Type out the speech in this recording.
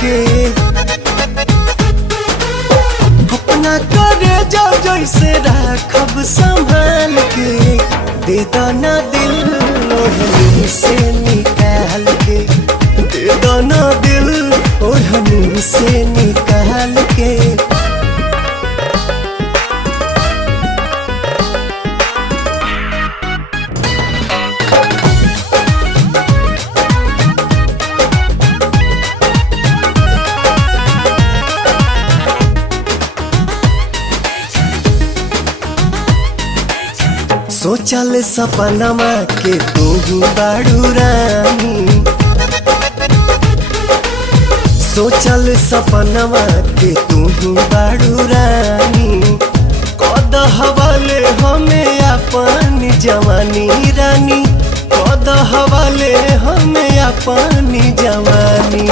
के अपना करे जाओ जैसे राखब संभाल के। दे दो ना दिल ओढ़नी से निकाल के, दे दो ना दिल ओढ़नी से निकाल के। सोचल सपनमा के तू ही बाड़ू रानी, सोचल सपनमा के तू ही बाड़ू रानी। कद हवाले हमें अपन जवानी रानी, कद हवाले हमें अपन जवानी।